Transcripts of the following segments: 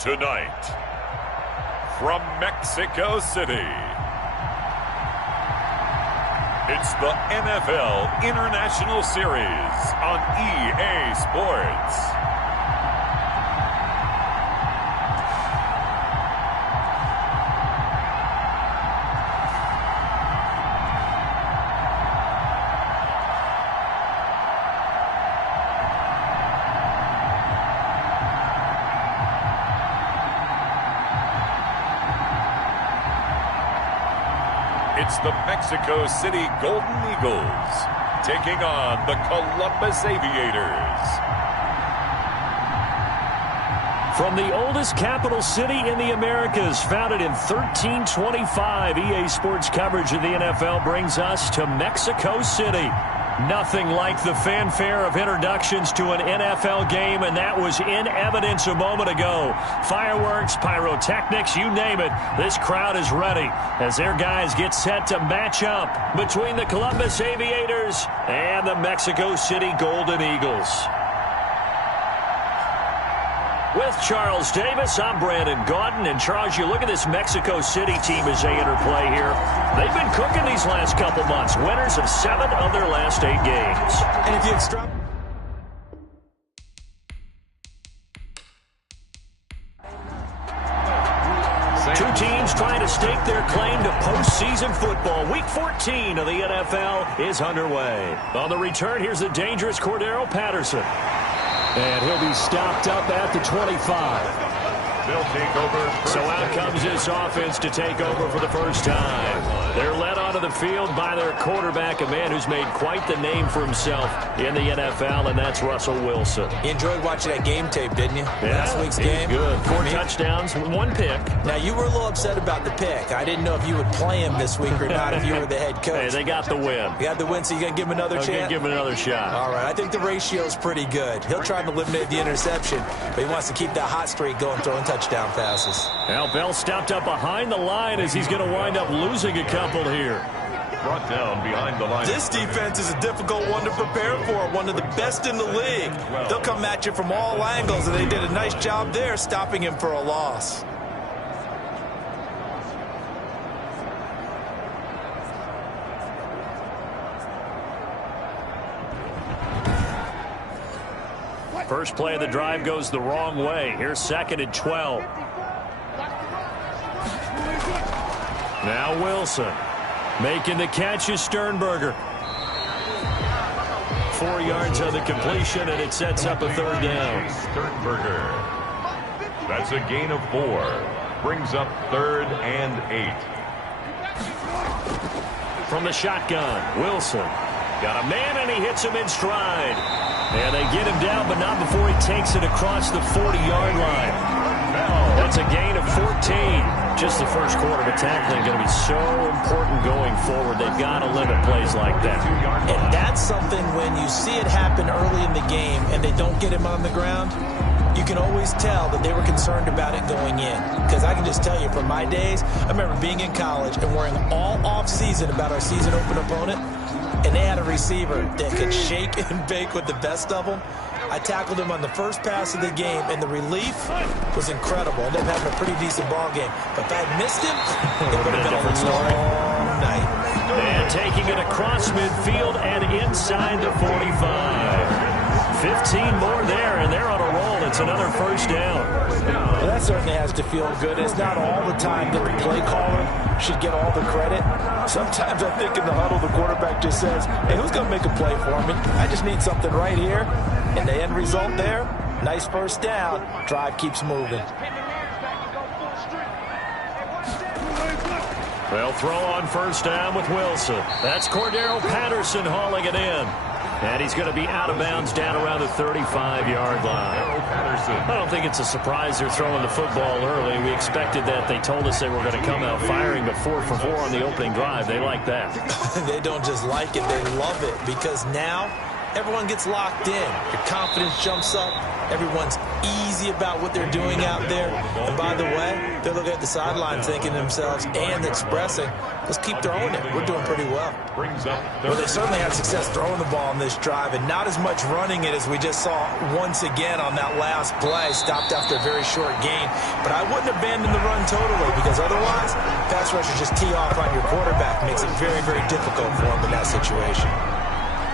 Tonight, from Mexico City, it's the NFL International Series on EA Sports. It's the Mexico City Golden Eagles taking on the Columbus Aviators. From the oldest capital city in the Americas, founded in 1325, EA Sports coverage of the NFL brings us to Mexico City. Nothing like the fanfare of introductions to an NFL game, and that was in evidence a moment ago. Fireworks, pyrotechnics, you name it. This crowd is ready as their guys get set to match up between the Columbus Aviators and the Mexico City Golden Eagles. With Charles Davis, I'm Brandon Gaudin. And Charles, you look at this Mexico City team as they interplay here. They've been cooking these last couple months. Winners of 7 of their last 8 games. And if you extract... Two teams trying to stake their claim to postseason football. Week 14 of the NFL is underway. On the return, here's the dangerous Cordero Patterson. And he'll be stopped up at the 25. They'll take over. So out comes this offense to take over for the first time. They're led onto the field by their quarterback, a man who's made quite the name for himself in the NFL, and that's Russell Wilson. You enjoyed watching that game tape, didn't you? Yeah, Last week's game. Good. 4 touchdowns, 1 pick. Now, you were a little upset about the pick. I didn't know if you would play him this week or not if you were the head coach. Hey, they got the win. You got the win, so you got to give him another chance? Give him another shot. All right, I think the ratio is pretty good. He'll try to eliminate the interception, but he wants to keep that hot streak going, throwing touchdown passes. Now, Bell stopped up behind the line as he's going to wind up losing a couple here. Brought down behind the line. This defense is a difficult one to prepare for, one of the best in the league. They'll come at you from all angles, and they did a nice job there stopping him for a loss. First play of the drive goes the wrong way. Here's 2nd and 12. Now Wilson. Making the catch is Sternberger. 4 yards on the completion, and it sets up a 3rd down. Sternberger. That's a gain of 4. Brings up 3rd and 8. From the shotgun, Wilson. Got a man, and he hits him in stride. And they get him down, but not before he takes it across the 40-yard line. That's a gain of 14. Just the first quarter, but tackling going to be so important going forward. They've got to limit plays like that. And that's something when you see it happen early in the game and they don't get him on the ground, you can always tell that they were concerned about it going in. Because I can just tell you from my days, I remember being in college and worrying all off-season about our season open opponent, and they had a receiver that could shake and bake with the best of them. I tackled him on the first pass of the game, and the relief was incredible. Ended up having a pretty decent ball game. But if I had missed him, it would have been a long night. And taking it across midfield and inside the 45. 15 more there, and they're on a roll. It's another first down. Well, that certainly has to feel good. It's not all the time that the play caller should get all the credit. Sometimes I think in the huddle, the quarterback just says, hey, who's going to make a play for me? I just need something right here. And the end result there, nice first down. Drive keeps moving. They'll throw on first down with Wilson. That's Cordero Patterson hauling it in. And he's going to be out of bounds down around the 35-yard line. I don't think it's a surprise they're throwing the football early. We expected that. They told us they were going to come out firing, but 4 for 4 on the opening drive. They like that. They don't just like it, they love it, because now everyone gets locked in. Your confidence jumps up. Everyone's easy about what they're doing out there. And by the way, they're looking at the sideline thinking to themselves and expressing, let's keep throwing it. We're doing pretty well. Well, they certainly had success throwing the ball on this drive and not as much running it as we just saw once again on that last play. Stopped after a very short gain. But I wouldn't abandon the run totally because otherwise, pass rushers just tee off on your quarterback. Makes it very, very difficult for him in that situation.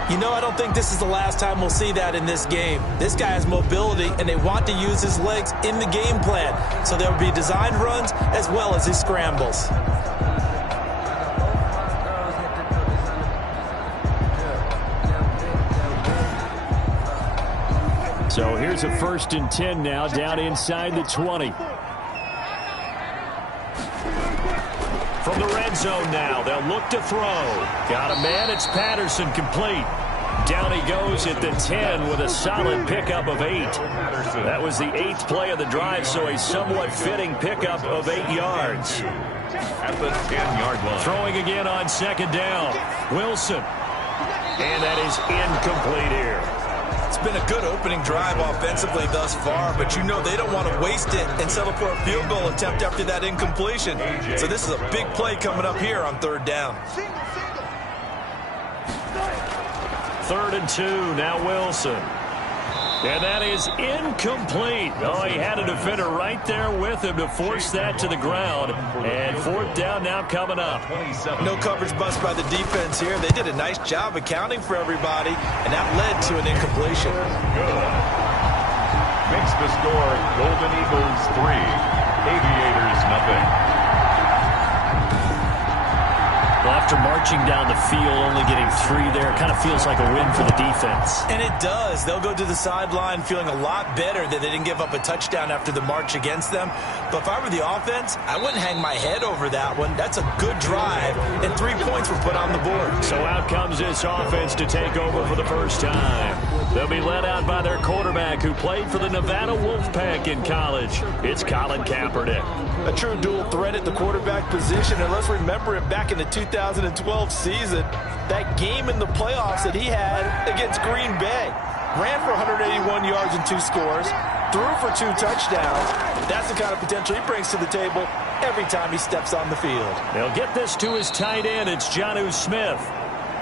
You know, I don't think this is the last time we'll see that in this game. This guy has mobility, and they want to use his legs in the game plan. So there will be designed runs as well as his scrambles. So here's a 1st and 10 now, down inside the 20. From the red zone now, they'll look to throw. Got a man, it's Patterson, complete. Down he goes at the 10 with a solid pickup of 8. That was the 8th play of the drive, so a somewhat fitting pickup of 8 yards. At the 10-yard line. Throwing again on 2nd down. Wilson. And that is incomplete here. It's been a good opening drive offensively thus far, but you know they don't want to waste it and settle for a field goal attempt after that incompletion. So this is a big play coming up here on 3rd down. 3rd and 2, now Wilson. And that is incomplete. Oh, he had a defender right there with him to force that to the ground. And 4th down now coming up. No coverage bust by the defense here. They did a nice job accounting for everybody, and that led to an incompletion. Good. Makes the score Golden Eagles 3, Aviators nothing. Well, after marching down the field, only getting 3 there, kind of feels like a win for the defense. And it does. They'll go to the sideline feeling a lot better that they didn't give up a touchdown after the march against them. But if I were the offense, I wouldn't hang my head over that one. That's a good drive, and 3 points were put on the board. So out comes this offense to take over for the first time. They'll be led out by their quarterback who played for the Nevada Wolfpack in college. It's Colin Kaepernick. A true dual threat at the quarterback position, and let's remember it back in the 2012 season, that game in the playoffs that he had against Green Bay. Ran for 181 yards and 2 scores, threw for 2 touchdowns. That's the kind of potential he brings to the table every time he steps on the field. They'll get this to his tight end. It's Jonnu Smith.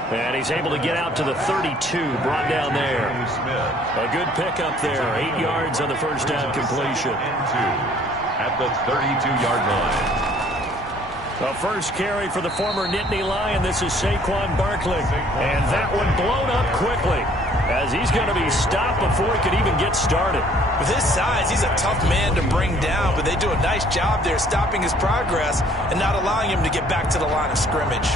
And he's able to get out to the 32, brought down there. A good pickup there, 8 yards on the first down completion. At the 32-yard line. The first carry for the former Nittany Lion. This is Saquon Barkley. And that one blown up quickly as he's going to be stopped before he could even get started. With his size, he's a tough man to bring down, but they do a nice job there stopping his progress and not allowing him to get back to the line of scrimmage.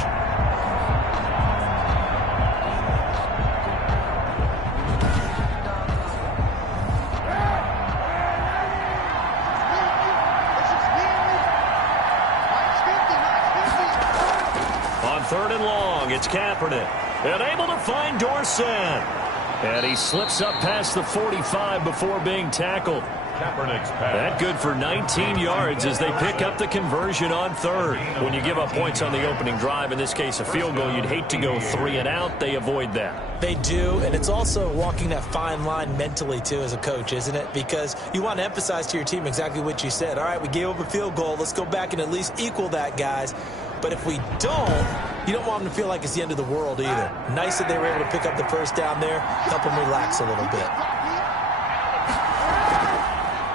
Third and long, it's Kaepernick. And able to find Dorsett. And he slips up past the 45 before being tackled. Kaepernick's pass. That good for 19 yards as they pick up the conversion on 3rd. When you give up points on the opening drive, in this case a field goal, you'd hate to go 3 and out. They avoid that. They do, and it's also walking that fine line mentally, too, as a coach, isn't it? Because you want to emphasize to your team exactly what you said. All right, we gave up a field goal. Let's go back and at least equal that, guys. But if we don't, you don't want them to feel like it's the end of the world either. Nice that they were able to pick up the first down there, help them relax a little bit.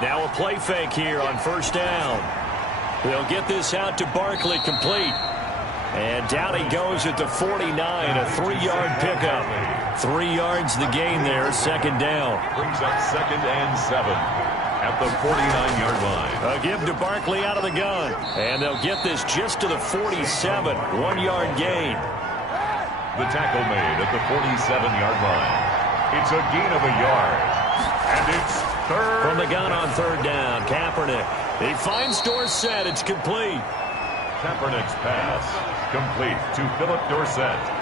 Now a play fake here on 1st down. They'll get this out to Barkley, complete. And down he goes at the 49, a 3-yard pickup. 3 yards the gain there, 2nd down. Brings up 2nd and 7. At the 49-yard line. A give to Barkley out of the gun. And they'll get this just to the 47. 1-yard gain. The tackle made at the 47-yard line. It's a gain of a yard. And it's 3rd. From the gun on 3rd down, Kaepernick. He finds Dorsett. It's complete. Kaepernick's pass complete to Philip Dorsett.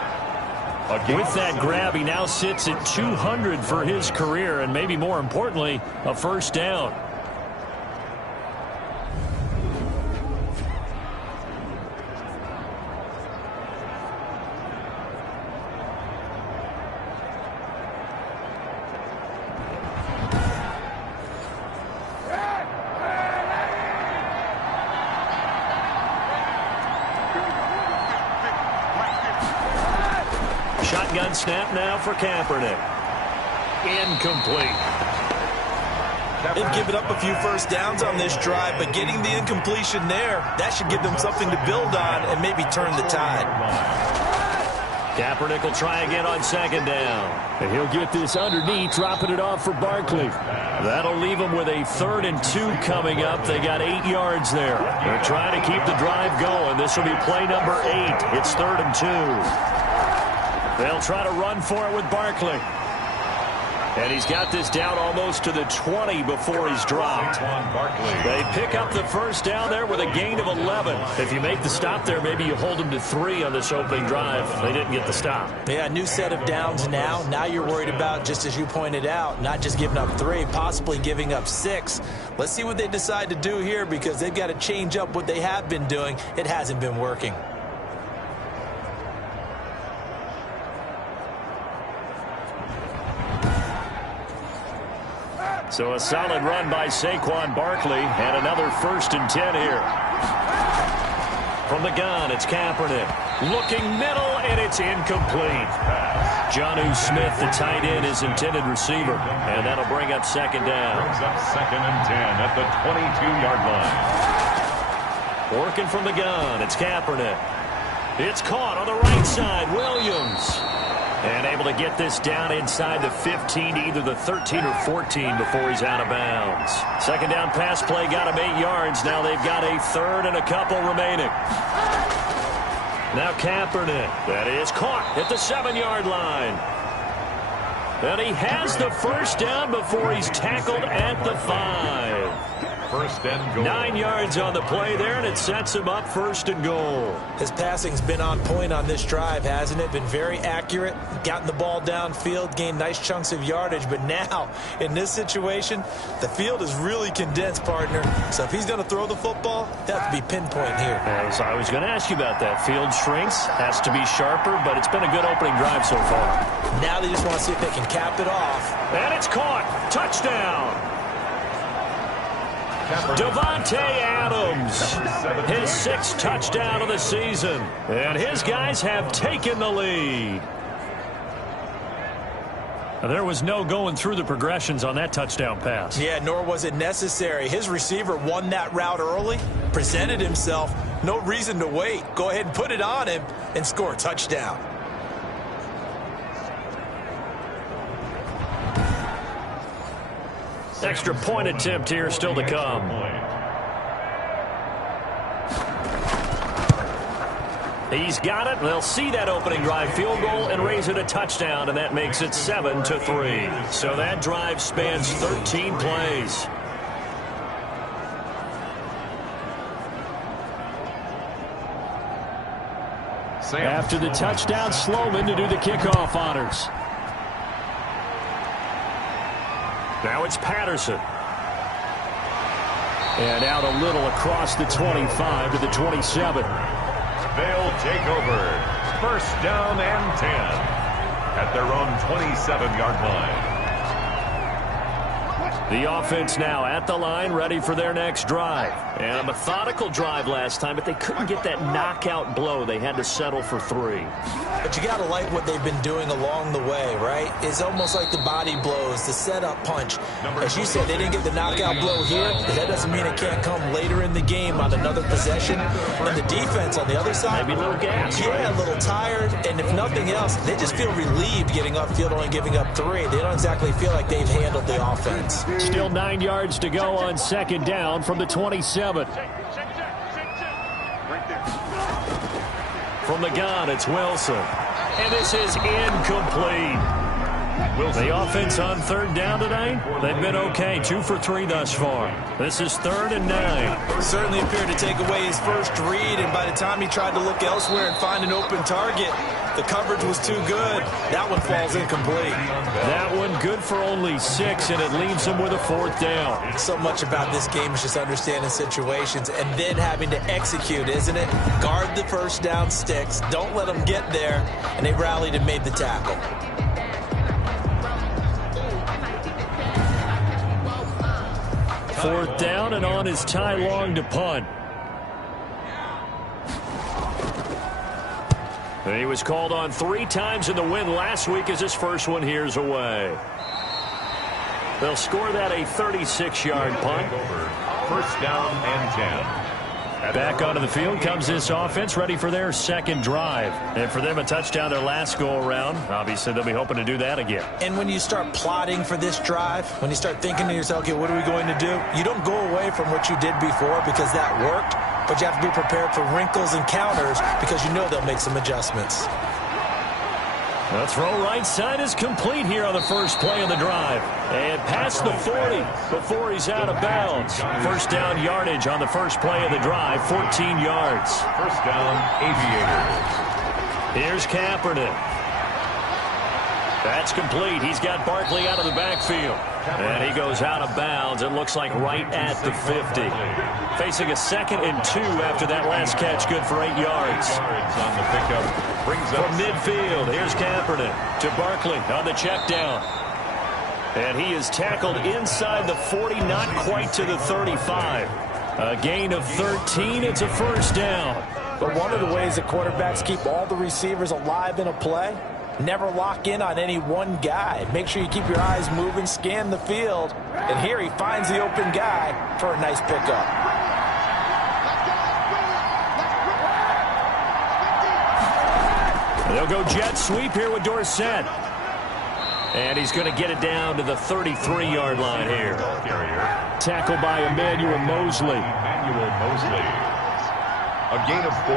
With that grab, he now sits at 200 for his career, and maybe more importantly, a 1st down. shotgun snap now for Kaepernick. Incomplete. They've given up a few first downs on this drive, but getting the incompletion there, that should give them something to build on and maybe turn the tide. Kaepernick will try again on second down. And he'll get this underneath, dropping it off for Barkley. That'll leave them with a 3rd and 2 coming up. They got 8 yards there. They're trying to keep the drive going. This will be play number 8. It's 3rd and 2. They'll try to run for it with Barkley. And he's got this down almost to the 20 before he's dropped. They pick up the first down there with a gain of 11. If you make the stop there, maybe you hold them to 3 on this opening drive. They didn't get the stop. Yeah, new set of downs now. Now you're worried about, just as you pointed out, not just giving up 3, possibly giving up 6. Let's see what they decide to do here, because they've got to change up what they have been doing. It hasn't been working. So a solid run by Saquon Barkley, and another 1st and 10 here. From the gun, it's Kaepernick. Looking middle, and it's incomplete. Jonnu Smith, the tight end, is intended receiver, and that'll bring up second down. Brings up 2nd and 10 at the 22-yard line. Working from the gun, it's Kaepernick. It's caught on the right side, Williams. And able to get this down inside the 15 to either the 13 or 14 before he's out of bounds. Second down pass play got him 8 yards. Now they've got a 3rd and a couple remaining. Now Kaepernick. That is caught at the 7-yard line. And he has the first down before he's tackled at the 5. 1st and goal. 9 yards on the play there, and it sets him up 1st and goal. His passing's been on point on this drive, hasn't it? Been very accurate, gotten the ball downfield, gained nice chunks of yardage. But now, in this situation, the field is really condensed, partner. So if he's going to throw the football, that has to be pinpoint here. So I was going to ask you about that. Field shrinks, has to be sharper, but it's been a good opening drive so far. Now they just want to see if they can cap it off. And it's caught. Touchdown. Devontae Adams, his 6th touchdown of the season, and his guys have taken the lead. There was no going through the progressions on that touchdown pass. Yeah, nor was it necessary. His receiver won that route early, presented himself, no reason to wait. Go ahead and put it on him and score a touchdown. Extra point attempt here still to come. He's got it. They'll see that opening drive field goal and raise it a touchdown, and that makes it 7-3. So that drive spans 13 plays. After the touchdown, Sloman to do the kickoff honors. Now it's Patterson. And out a little across the 25 to the 27. They'll take over. 1st down and 10 at their own 27-yard line. The offense now at the line, ready for their next drive. And a methodical drive last time, but they couldn't get that knockout blow. They had to settle for 3. But you got to like what they've been doing along the way, right? It's almost like the body blows, the setup punch. As you said, they didn't get the knockout blow here, but that doesn't mean it can't come later in the game on another possession. And the defense on the other side, maybe a little gas, yeah, right? A little tired. And if nothing else, they just feel relieved getting upfield, only giving up 3. They don't exactly feel like they've handled the offense. Still 9 yards to go on second down from the 27. From the gun, it's Wilson. And this is incomplete. The offense on 3rd down tonight, they've been okay. 2 for 3 thus far. This is 3rd and 9. Certainly appeared to take away his first read, and by the time he tried to look elsewhere and find an open target, the coverage was too good. That one falls incomplete. That one good for only 6, and it leaves him with a 4th down. So much about this game is just understanding situations and then having to execute, isn't it? Guard the first down sticks. Don't let them get there. And they rallied and made the tackle. Fourth down, and on is Ty Long to punt. He was called on 3 times in the win last week as his first one here's away. They'll score that a 36-yard punt. First down and 10. Back onto the field comes this offense, ready for their second drive. And for them, a touchdown their last go-around. Obviously, they'll be hoping to do that again. And when you start plotting for this drive, when you start thinking to yourself, okay, what are we going to do? You don't go away from what you did before because that worked, but you have to be prepared for wrinkles and counters because you know they'll make some adjustments. The throw right side is complete here on the first play of the drive. And past the 40 before he's out of bounds. First down yardage on the first play of the drive, 14 yards. First down, Aviators. Here's Kaepernick. That's complete. He's got Barkley out of the backfield. And he goes out of bounds, it looks like right at the 50. Facing a 2nd and 2 after that last catch, good for 8 yards. On the pickup, brings up from midfield, here's Kaepernick to Barkley on the check down. And he is tackled inside the 40, not quite to the 35. A gain of 13, it's a first down. But one of the ways that quarterbacks keep all the receivers alive in a play, never lock in on any one guy. Make sure you keep your eyes moving, scan the field. And here he finds the open guy for a nice pickup. They'll go jet sweep here with Dorsett. And he's going to get it down to the 33-yard line here. Tackled by Emmanuel Mosley. A gain of 4.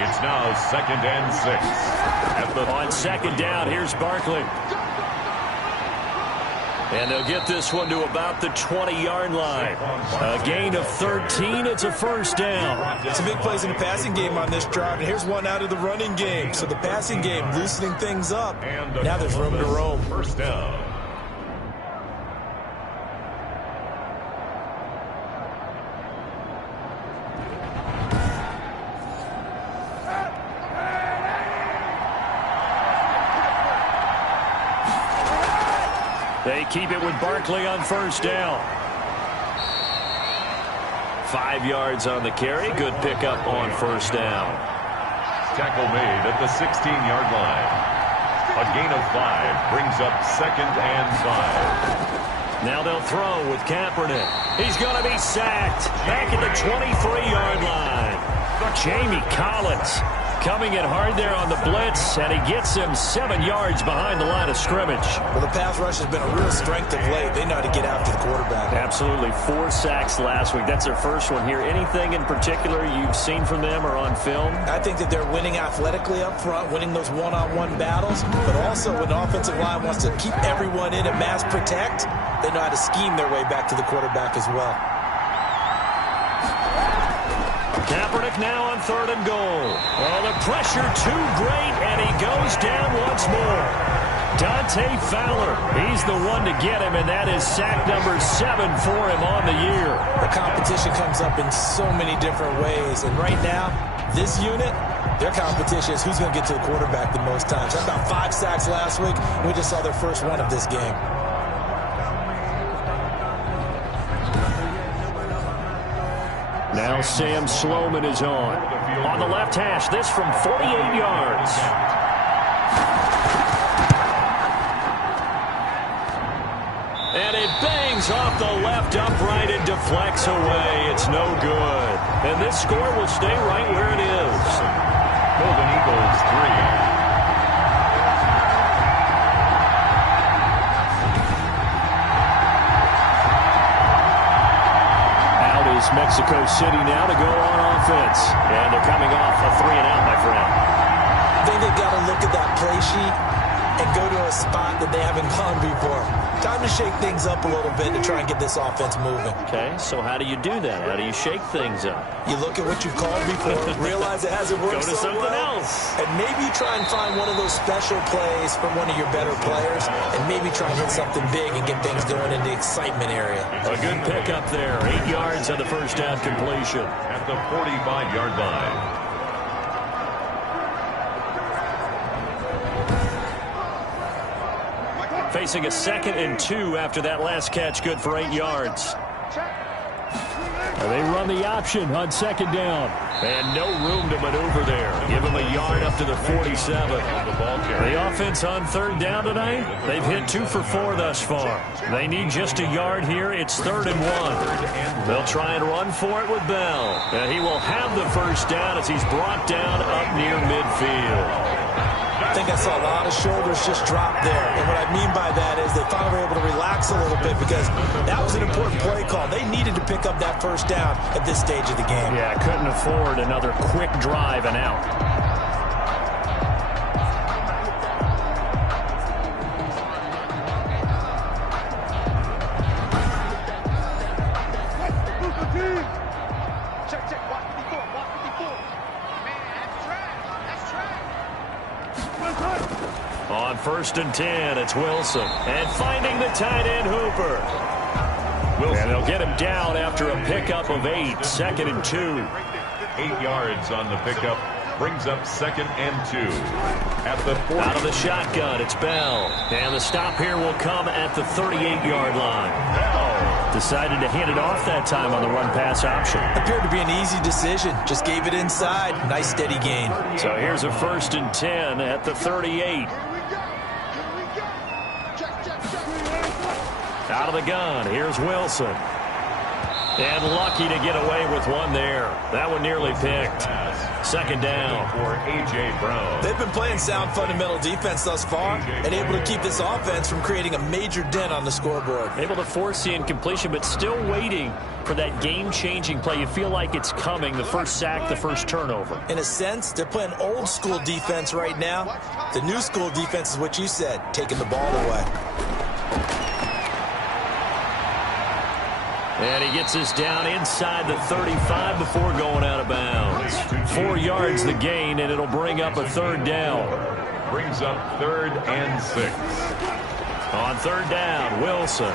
It's now 2nd and 6. On second down, here's Barkley. And they'll get this one to about the 20-yard line. A gain of 13, it's a first down. Some big plays in the passing game on this drive, and here's one out of the running game. So the passing game loosening things up. Now there's room to roam. First down. They keep it with Barkley on first down. 5 yards on the carry. Good pickup on first down. Tackle made at the 16-yard line. A gain of 5 brings up 2nd and 5. Now they'll throw with Kaepernick. He's going to be sacked. Back at the 23-yard line. Jamie Collins coming in hard there on the blitz, and he gets him 7 yards behind the line of scrimmage. Well, the pass rush has been a real strength of late. They know how to get after the quarterback. Absolutely. 4 sacks last week. That's their first one here. Anything in particular you've seen from them or on film? I think that they're winning athletically up front, winning those one-on-one battles, but also when the offensive line wants to keep everyone in and mass protect, they know how to scheme their way back to the quarterback as well. Kaepernick now on 3rd and goal. Oh, the pressure too great, and he goes down once more. Dante Fowler, he's the one to get him, and that is sack number 7 for him on the year. The competition comes up in so many different ways, and right now, this unit, their competition is who's going to get to the quarterback the most times. About 5 sacks last week, and we just saw their first one of this game. Now Sam Sloman is on. On the left hash, this from 48 yards. And it bangs off the left upright and deflects away. It's no good. And this score will stay right where it is. Golden Eagles 3. Mexico City now to go on offense. And they're coming off a 3-and-out, my friend. I think they've got to look at that play sheet and go to a spot that they haven't gone before. Time to shake things up a little bit to try and get this offense moving. Okay, so how do you do that? How do you shake things up? You look at what you've called before, realize it hasn't worked so well. Go to something else. And maybe try and find one of those special plays for one of your better players, and maybe try and hit something big and get things going in the excitement area. A good pickup there. 8 yards on the first down completion. At the 45-yard line. Facing a 2nd and 2 after that last catch, good for 8 yards. They run the option on second down. And no room to maneuver there. Give him a yard up to the 47. The offense on third down tonight, they've hit 2 for 4 thus far. They need just a yard here. It's 3rd and 1. They'll try and run for it with Bell. And he will have the first down as he's brought down up near midfield. I think I saw a lot of shoulders just drop there. And what I mean by that is they finally were able to relax a little bit because that was an important play call. They needed to pick up that first down at this stage of the game. Yeah, couldn't afford another quick drive and out. On 1st and 10, it's Wilson. And finding the tight end, Hooper. And they'll get him down after a pickup of 8. 2nd and 2. 8 yards on the pickup. Brings up 2nd and 2. At the 40. Out of the shotgun, it's Bell. And the stop here will come at the 38-yard line. Bell decided to hand it off that time on the run-pass option. Appeared to be an easy decision. Just gave it inside. Nice steady gain. So here's a 1st and 10 at the 38. Out of the gun, here's Wilson. And lucky to get away with one there. That one nearly picked. 2nd down. For A.J. Brown. They've been playing sound fundamental defense thus far and able to keep this offense from creating a major dent on the scoreboard. Able to force the incompletion, but still waiting for that game-changing play. You feel like it's coming, the first sack, the first turnover. In a sense, they're playing old-school defense right now. The new-school defense is what you said, taking the ball away. And he gets this down inside the 35 before going out of bounds. 4 yards the gain, and it'll bring up a 3rd down. Brings up 3rd and 6. On 3rd down, Wilson.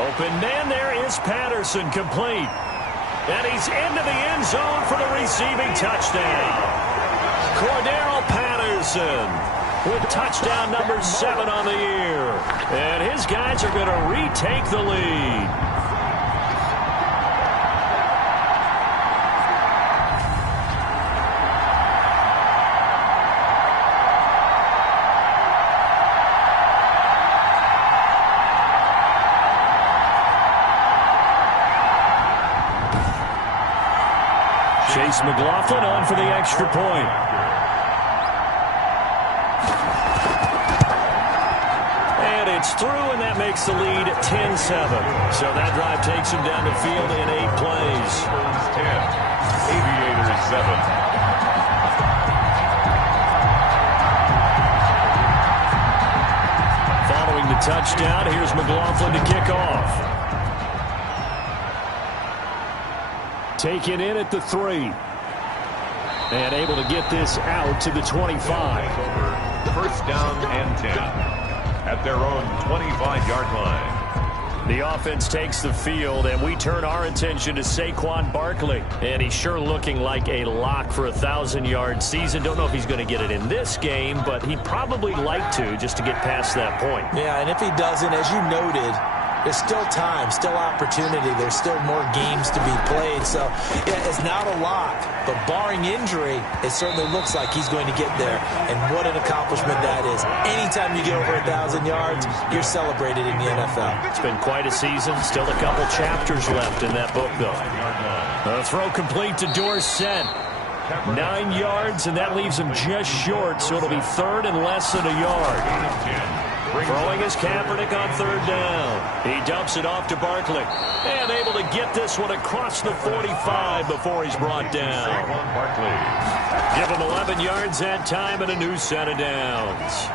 Open man there is Patterson, complete. And he's into the end zone for the receiving touchdown. Cordero Patterson with touchdown number 7 on the year. And his guys are going to retake the lead. Chase McLaughlin on for the extra point. And it's through, and that makes the lead 10-7. So that drive takes him down the field in 8 plays. 10. Aviators 7. Following the touchdown, here's McLaughlin to kick off. Taken in at the 3. And able to get this out to the 25. 1st down and 10. At their own 25-yard line. The offense takes the field, and we turn our attention to Saquon Barkley. And he's sure looking like a lock for a 1,000-yard season. Don't know if he's going to get it in this game, but he'd probably like to just to get past that point. Yeah, and if he doesn't, as you noted, there's still time, still opportunity. There's still more games to be played. So, yeah, it's not a lock. But barring injury, it certainly looks like he's going to get there. And what an accomplishment that is. Anytime you get over 1,000 yards, you're celebrated in the NFL. It's been quite a season. Still a couple chapters left in that book, though. The throw complete to Dorsett. 9 yards, and that leaves him just short. So it'll be 3rd and less than a yard. Throwing his Kaepernick on 3rd down. He dumps it off to Barkley. And able to get this one across the 45 before he's brought down. Give him 11 yards that time and a new set of downs.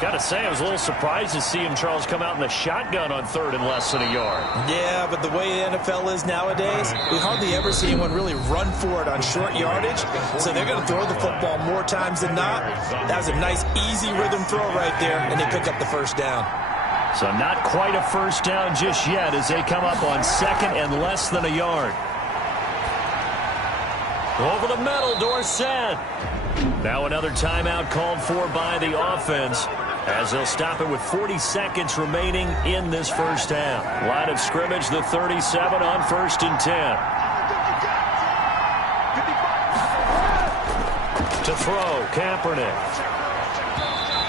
Got to say, I was a little surprised to see him, Charles, come out in the shotgun on 3rd and less than a yard. Yeah, but the way the NFL is nowadays, we hardly ever see anyone really run for it on short yardage. So they're going to throw the football more times than not. That was a nice, easy rhythm throw right there, and they pick up the 1st down. So not quite a 1st down just yet as they come up on 2nd and less than a yard. Over the middle, Dorsett. Now another timeout called for by the offense. as they'll stop it with 40 seconds remaining in this first half. Line of scrimmage, the 37 on 1st and 10. To throw, Kaepernick.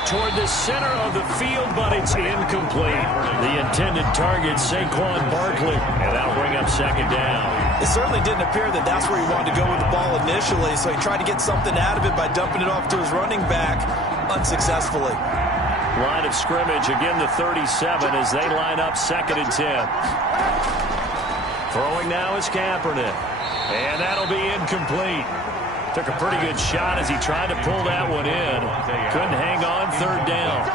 Toward the center of the field, but it's incomplete. The intended target, Saquon Barkley, and that'll bring up 2nd down. It certainly didn't appear that that's where he wanted to go with the ball initially, so he tried to get something out of it by dumping it off to his running back unsuccessfully. Line of scrimmage, again the 37 as they line up 2nd and 10. Throwing now is Kaepernick, and that'll be incomplete. Took a pretty good shot as he tried to pull that one in. Couldn't hang on, 3rd down.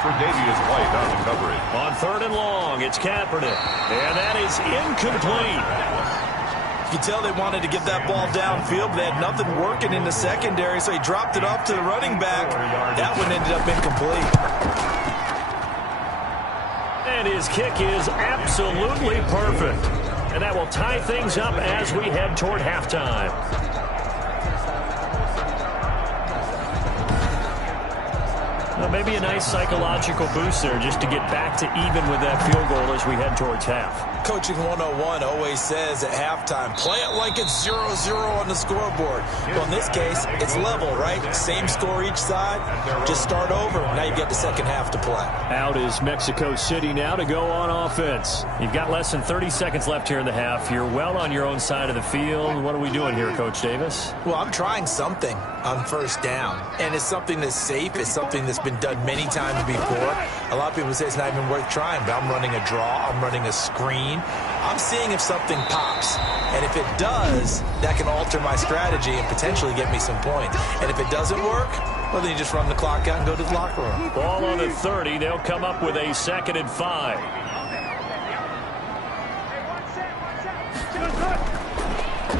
Tre'Davious White on the coverage. On 3rd and long, it's Kaepernick. And that is incomplete. You can tell they wanted to get that ball downfield, but they had nothing working in the secondary, so he dropped it off to the running back. That one ended up incomplete. And his kick is absolutely perfect. And that will tie things up as we head toward halftime. Well, maybe a nice psychological boost there just to get back to even with that field goal as we head towards half. Coaching 101 always says at halftime, play it like it's 0-0 on the scoreboard. Well, in this case, it's level, right? Same score each side. Just start over. Now you get the second half to play. Out is Mexico City now to go on offense. You've got less than 30 seconds left here in the half. You're well on your own side of the field. What are we doing here, Coach Davis? Well, I'm trying something on 1st down, and it's something that's safe. It's something that's been done many times before. A lot of people say it's not even worth trying, but I'm running a draw. I'm running a screen. I'm seeing if something pops. And if it does, that can alter my strategy and potentially get me some points. And if it doesn't work, well, then you just run the clock out and go to the locker room. Ball on the 30. They'll come up with a 2nd and 5.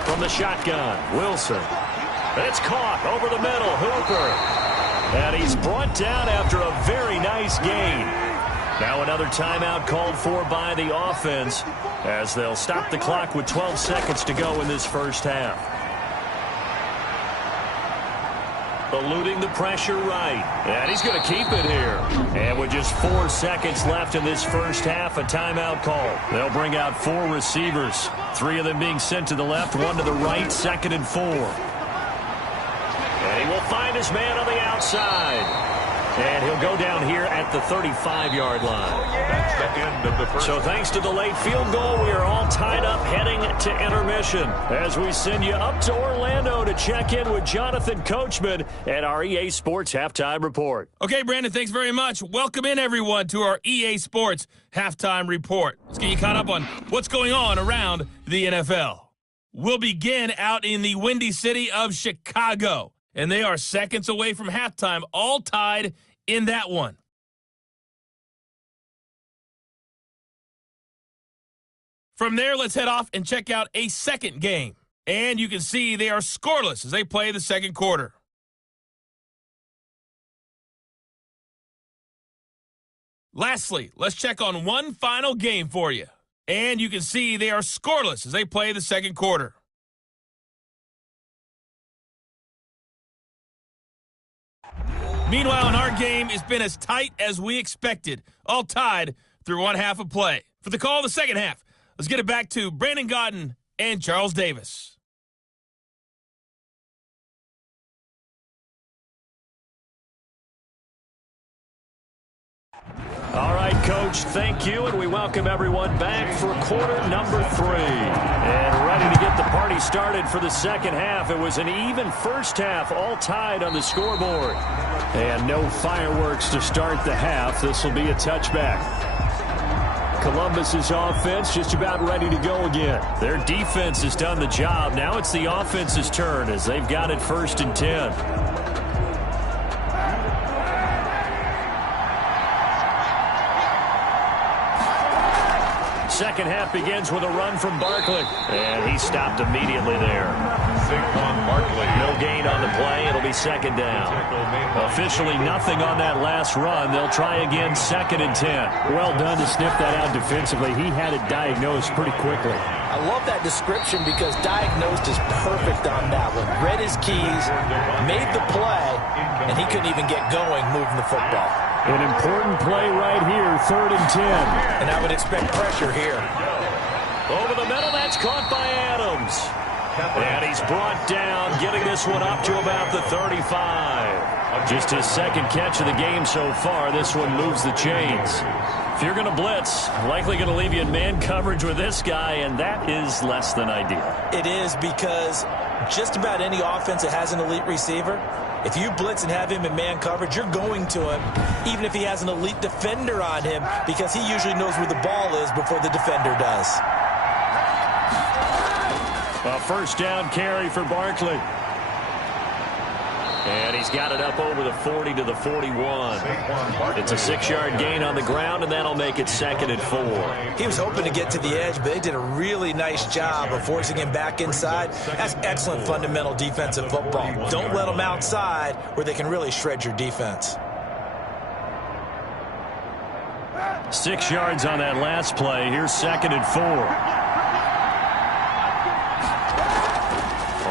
From the shotgun, Wilson. It's caught over the middle. Hooper. And he's brought down after a very nice gain. Now another timeout called for by the offense as they'll stop the clock with 12 seconds to go in this first half. Eluding the pressure right. And he's going to keep it here. And with just 4 seconds left in this first half, a timeout call. They'll bring out 4 receivers. 3 of them being sent to the left, 1 to the right, 2nd and 4. And he will find his man on the outside. And he'll go down here at the 35-yard line. That's the end of the first. So thanks to the late field goal, we are all tied up heading to intermission as we send you up to Orlando to check in with Jonathan Coachman at our EA Sports Halftime Report. Okay, Brandon, thanks very much. Welcome in, everyone, to our EA Sports Halftime Report. Let's get you caught up on what's going on around the NFL. We'll begin out in the windy city of Chicago, and they are seconds away from halftime, all tied in that one. From there, let's head off and check out a second game. And you can see they are scoreless as they play the second quarter. Lastly, let's check on one final game for you. And you can see they are scoreless as they play the second quarter. Meanwhile, in our game, it's been as tight as we expected, all tied through one half of play. For the call of the second half, let's get it back to Brandon Godden and Charles Davis. All right, Coach, thank you, and we welcome everyone back for quarter number 3. And ready to get the party started for the second half. It was an even first half, all tied on the scoreboard. And no fireworks to start the half. This will be a touchback. Columbus's offense just about ready to go again. Their defense has done the job. Now it's the offense's turn as they've got it 1st and 10. Second half begins with a run from Barkley. And he stopped immediately there. Saquon Barkley. No gain on the play. It'll be 2nd down. Officially nothing on that last run. They'll try again 2nd and 10. Well done to sniff that out defensively. He had it diagnosed pretty quickly. I I love that description because diagnosed is perfect on that one. Read his keys, made the play, and he couldn't even get going moving the football. An important play right here, 3rd and 10. And I would expect pressure here. Over the middle, that's caught by Adams. And he's brought down, getting this one up to about the 35. Just his second catch of the game so far. This one moves the chains. If you're going to blitz, likely going to leave you in man coverage with this guy, and that is less than ideal. It is, because just about any offense that has an elite receiver, if you blitz and have him in man coverage, you're going to him, even if he has an elite defender on him, because he usually knows where the ball is before the defender does. A first down carry for Barkley. And he's got it up over the 40 to the 41. It's a 6-yard gain on the ground, and that'll make it 2nd and 4. He was hoping to get to the edge, but they did a really nice job of forcing him back inside. That's excellent fundamental defensive football. Don't let them outside where they can really shred your defense. 6 yards on that last play. Here's 2nd and 4.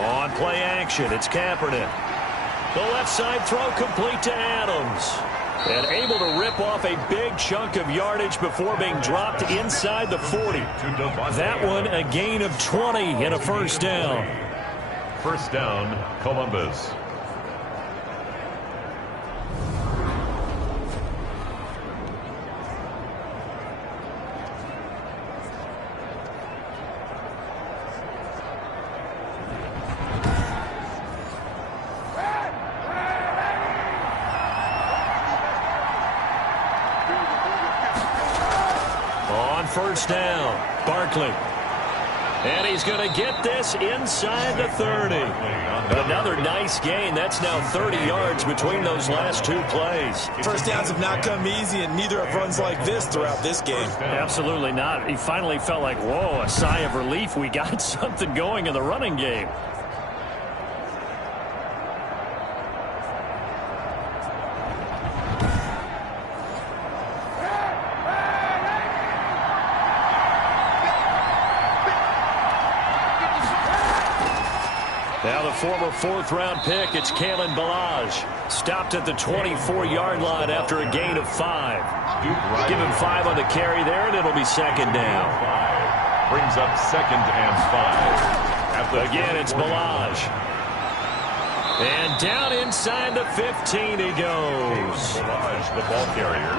On play action, it's Kaepernick. The left side throw complete to Adams. And able to rip off a big chunk of yardage before being dropped inside the 40. That one a gain of 20 and a first down. First down, Columbus. First down, Barkley. And he's going to get this inside the 30. Another nice gain. That's now 30 yards between those last 2 plays. First downs have not come easy, and neither have runs like this throughout this game. Absolutely not. He finally felt like, whoa, a sigh of relief. We got something going in the running game. Now the former 4th-round pick, it's Kalen Ballage. Stopped at the 24-yard line after a gain of 5. Give him 5 on the carry there, and it'll be 2nd down. Brings up 2nd and 5. Again, it's Ballage. And down inside the 15 he goes. Ballage, the ball carrier.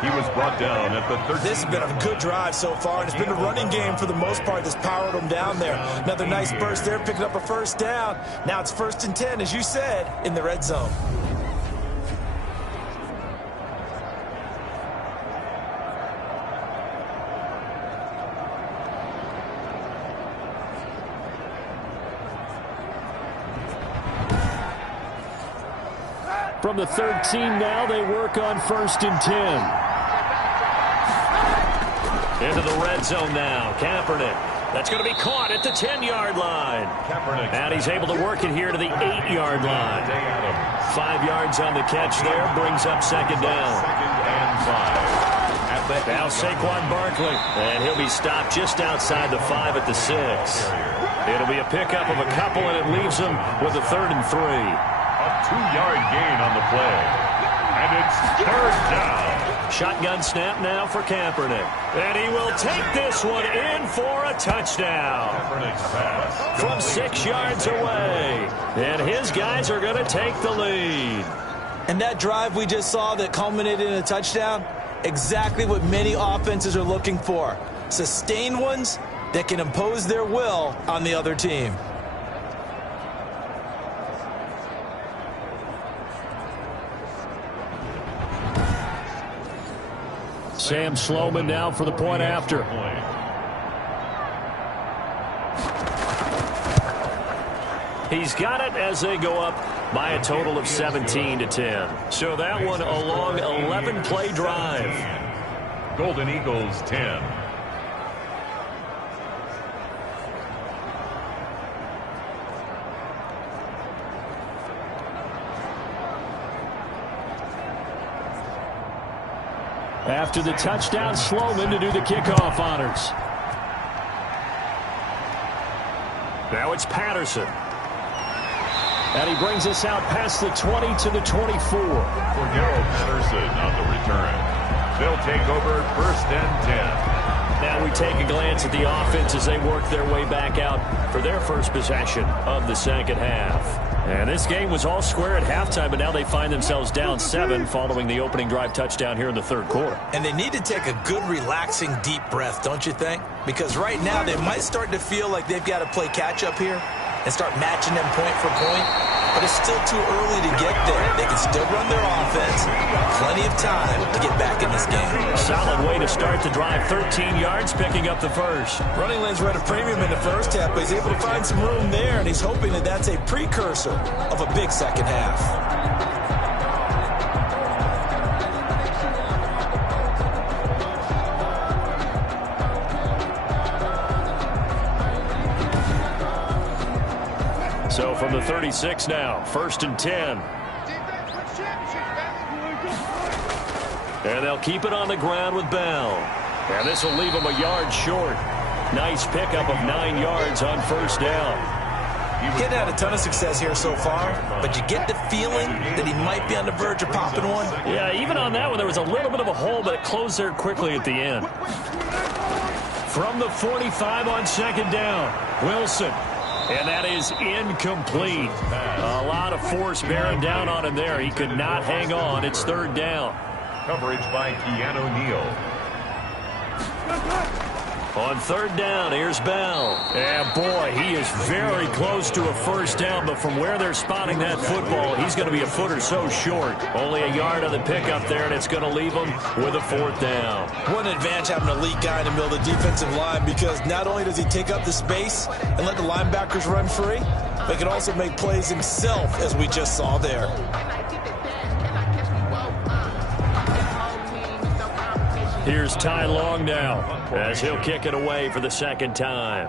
He was brought down at the 13. This has been a good drive so far, and it's been the running game for the most part that's powered them down there. Another nice burst there, picking up a first down. Now it's 1st and 10, as you said, in the red zone. From the 13 now, they work on 1st and 10. Into the red zone now. Kaepernick. That's going to be caught at the 10-yard line. And he's able to work it here to the 8-yard line. 5 yards on the catch there. Brings up 2nd down. 2nd and 5. Now Saquon Barkley. And he'll be stopped just outside the 5 at the 6. It'll be a pickup of a couple, and it leaves him with a 3rd and 3. A 2-yard gain on the play. And it's 3rd down. Shotgun snap now for Kaepernick. And he will take this one in for a touchdown. Kaepernick's pass. From 6 yards away. And his guys are going to take the lead. And that drive we just saw that culminated in a touchdown, exactly what many offenses are looking for. Sustained ones that can impose their will on the other team. Sam Sloman now for the point after. He's got it as they go up by a total of 17-10. So that one a long 11-play drive. Golden Eagles 10. After the touchdown, Sloman to do the kickoff honors. Now it's Patterson. And he brings us out past the 20 to the 24. For Darrell Patterson on the return. They'll take over 1st and 10. Now we take a glance at the offense as they work their way back out for their first possession of the second half. And this game was all square at halftime, but now they find themselves down 7 following the opening drive touchdown here in the third quarter. And they need to take a good, relaxing, deep breath, don't you think? Because right now they might start to feel like they've got to play catch-up here and start matching them point for point. But it's still too early to get there. They can still run their offense. Plenty of time to get back in this game. Solid way to start the drive. 13 yards, picking up the first. Running lanes were at a premium in the first half, but he's able to find some room there, and he's hoping that that's a precursor of a big second half. So from the 36 now, 1st and 10. And they'll keep it on the ground with Bell. And this will leave him a yard short. Nice pickup of 9 yards on 1st down. Getting had a ton of success here so far, but you get the feeling that he might be on the verge of popping one. Yeah, even on that one, there was a little bit of a hole, but it closed there quickly at the end. From the 45 on 2nd down, Wilson. And that is incomplete. A lot of force bearing down on him there. He could not hang on. It's 3rd down. Coverage by Keanu Neal. On 3rd down, here's Bell. And boy, he is very close to a 1st down, but from where they're spotting that football, he's going to be a foot or so short. Only a yard on the pickup there, and it's going to leave him with a 4th down. What an advantage having an elite guy in the middle of the defensive line, because not only does he take up the space and let the linebackers run free, but he can also make plays himself, as we just saw there. Here's Ty Long now, as he'll kick it away for the 2nd time.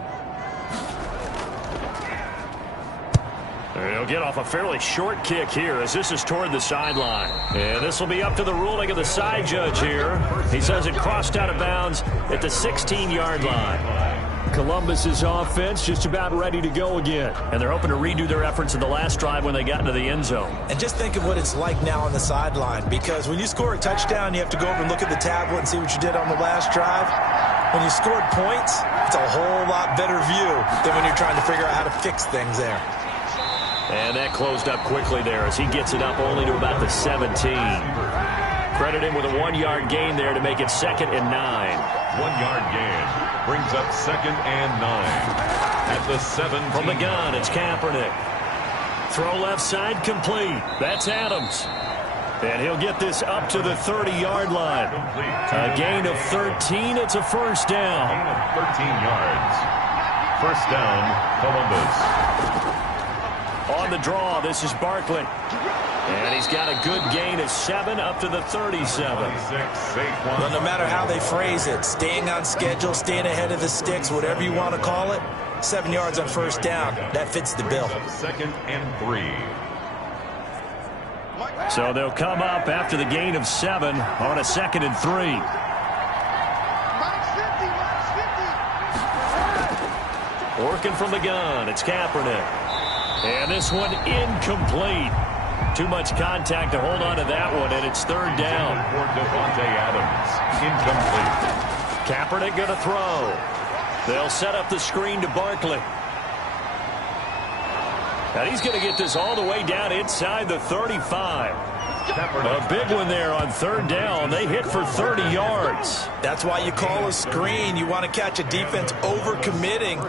He'll get off a fairly short kick here, as this is toward the sideline. And this will be up to the ruling of the side judge here. He says it crossed out of bounds at the 16-yard line. Columbus's offense just about ready to go again. And they're hoping to redo their efforts in the last drive when they got into the end zone. And just think of what it's like now on the sideline, because when you score a touchdown, you have to go over and look at the tablet and see what you did on the last drive. When you scored points, it's a whole lot better view than when you're trying to figure out how to fix things there. And that closed up quickly there as he gets it up only to about the 17. Credit him with a 1-yard gain there to make it 2nd and 9. 1-yard gain brings up 2nd and 9. At the 7. From the gun, it's Kaepernick. Throw left side complete. That's Adams. And he'll get this up to the 30-yard line. A gain of 13. It's a 1st down. Gain of 13 yards. 1st down, Columbus. On the draw, this is Barkley. And he's got a good gain of 7 up to the 37. Well, no matter how they phrase it, staying on schedule, staying ahead of the sticks, whatever you want to call it, 7 yards on 1st down, that fits the bill. 2nd and 3. So they'll come up after the gain of 7 on a 2nd and 3. Working from the gun, it's Kaepernick. And this one incomplete. Too much contact to hold on to that one, and it's 3rd down. For Devontae Adams, incomplete. Kaepernick going to throw. They'll set up the screen to Barkley. And he's going to get this all the way down inside the 35. A big one there on 3rd down. They hit for 30 yards. That's why you call a screen. You want to catch a defense over-committing.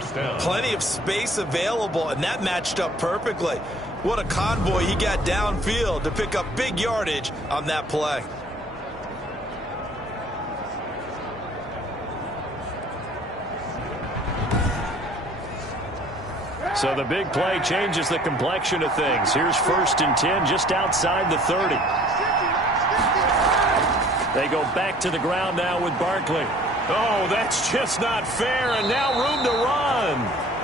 Plenty of space available, and that matched up perfectly. What a convoy he got downfield to pick up big yardage on that play. So the big play changes the complexion of things. Here's 1st and 10 just outside the 30. They go back to the ground now with Barkley. Oh, that's just not fair, and now room to run.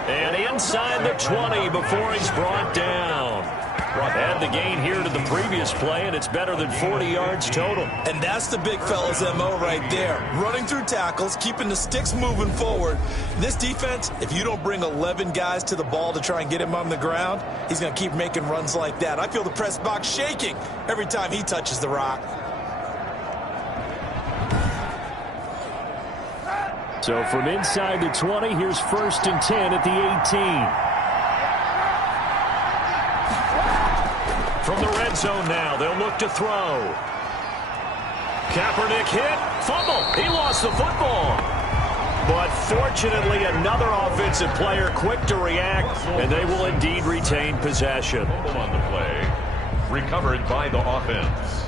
And inside the 20 before he's brought down. Add the gain here to the previous play, and it's better than 40 yards total. And that's the big fella's MO right there. Running through tackles, keeping the sticks moving forward. This defense, if you don't bring 11 guys to the ball to try and get him on the ground, he's going to keep making runs like that. I feel the press box shaking every time he touches the rock. So from inside the 20, here's 1st and 10 at the 18. From the red zone now, they'll look to throw. Kaepernick hit, fumble. He lost the football. But fortunately, another offensive player quick to react, and they will indeed retain possession. Fumble on the play, recovered by the offense.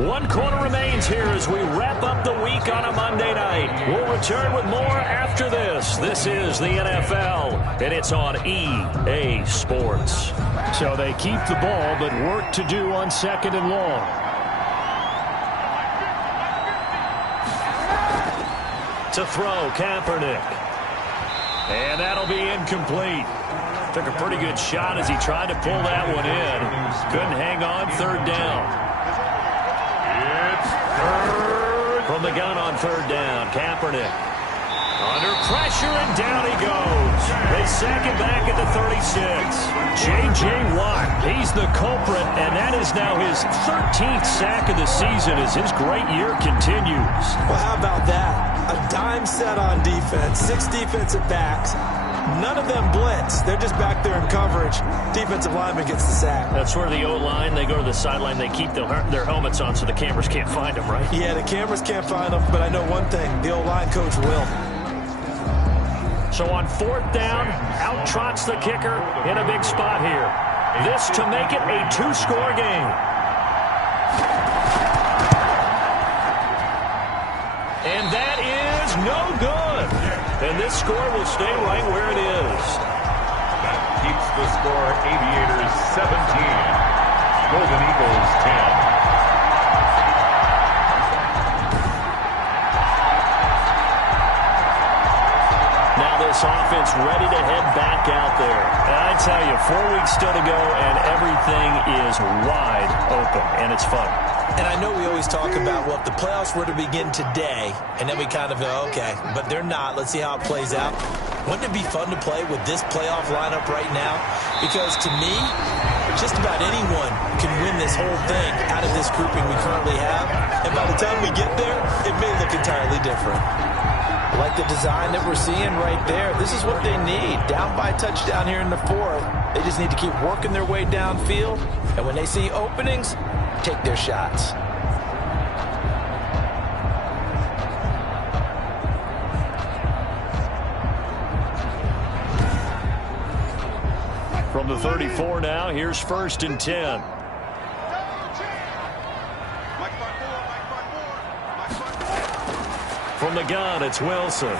One quarter remains here as we wrap up the week on a Monday night. We'll return with more after this. This is the NFL, and it's on EA Sports. So they keep the ball, but work to do on 2nd and long. To throw, Kaepernick. And that'll be incomplete. Took a pretty good shot as he tried to pull that one in. Couldn't hang on, 3rd down. From the gun on 3rd down, Kaepernick. Under pressure, and down he goes. They sack him back at the 36. J.J. Watt, he's the culprit, and that is now his 13th sack of the season as his great year continues. Well, how about that? A dime set on defense, 6 defensive backs. None of them blitz. They're just back there in coverage. Defensive lineman gets the sack. That's where the O-line, they go to the sideline, they keep their helmets on so the cameras can't find them, right? Yeah, the cameras can't find them, but I know one thing. The O-line coach will. So on 4th down, out trots the kicker in a big spot here. This to make it a 2-score game. And that is no good. And this score will stay right where it is. That keeps the score Aviators 17. Golden Eagles 10. Now this offense ready to head back out there. And I tell you, 4 weeks still to go, and everything is wide open, and it's fun. And I know we always talk about, well, if the playoffs were to begin today, and then we kind of go, okay, but they're not. Let's see how it plays out. Wouldn't it be fun to play with this playoff lineup right now? Because to me, just about anyone can win this whole thing out of this grouping we currently have. And by the time we get there, it may look entirely different. Like the design that we're seeing right there, this is what they need. Down by a touchdown here in the 4th. They just need to keep working their way downfield. And when they see openings, take their shots. From the 34 now, here's 1st and 10. From the gun, it's Wilson.